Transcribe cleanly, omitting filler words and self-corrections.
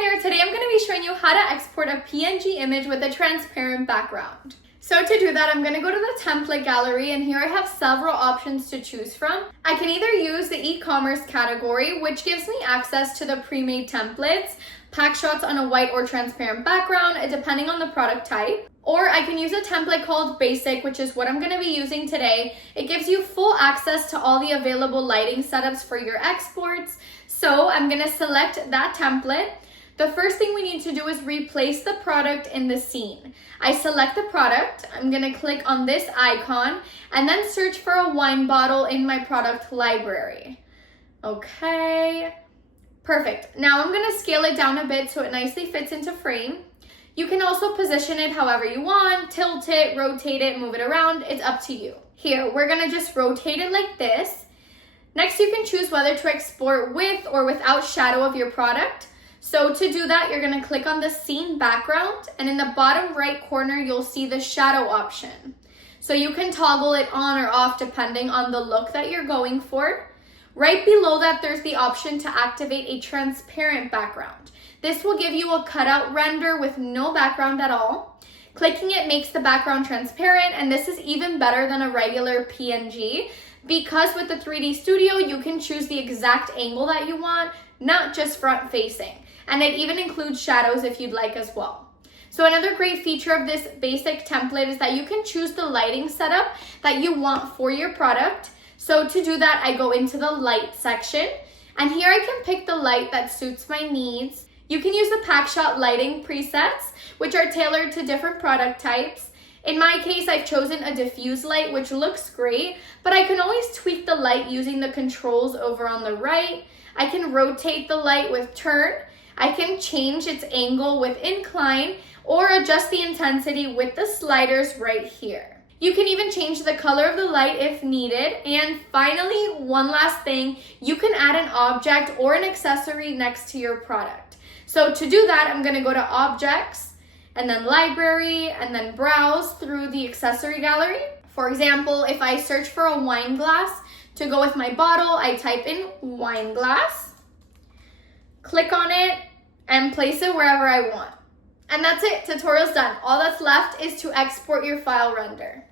Hi there, today I'm going to be showing you how to export a PNG image with a transparent background. So to do that, I'm going to go to the template gallery, and here I have several options to choose from. I can either use the e-commerce category, which gives me access to the pre-made templates, pack shots on a white or transparent background, depending on the product type. Or I can use a template called Basic, which is what I'm going to be using today. It gives you full access to all the available lighting setups for your exports. So I'm going to select that template. The first thing we need to do is replace the product in the scene. I select the product, I'm going to click on this icon, and then search for a wine bottle in my product library. Okay, perfect. Now I'm going to scale it down a bit so it nicely fits into frame. You can also position it however you want, tilt it, rotate it, move it around, it's up to you. Here, we're going to just rotate it like this. Next, you can choose whether to export with or without shadow of your product. So to do that, you're going to click on the scene background, and in the bottom right corner, you'll see the shadow option. So you can toggle it on or off depending on the look that you're going for. Right below that, there's the option to activate a transparent background. This will give you a cutout render with no background at all. Clicking it makes the background transparent, and this is even better than a regular PNG because with the 3D Studio, you can choose the exact angle that you want, not just front facing. And it even includes shadows if you'd like as well. So another great feature of this basic template is that you can choose the lighting setup that you want for your product. So to do that, I go into the light section, and here I can pick the light that suits my needs. You can use the pack shot lighting presets, which are tailored to different product types. In my case, I've chosen a diffuse light, which looks great, but I can always tweak the light using the controls over on the right. I can rotate the light with turn. I can change its angle with incline or adjust the intensity with the sliders right here. You can even change the color of the light if needed. And finally, one last thing, you can add an object or an accessory next to your product. So to do that, I'm going to go to Objects, and then Library, and then browse through the accessory gallery. For example, if I search for a wine glass to go with my bottle, I type in wine glass, click on it, and place it wherever I want. And that's it, tutorial's done. All that's left is to export your file render.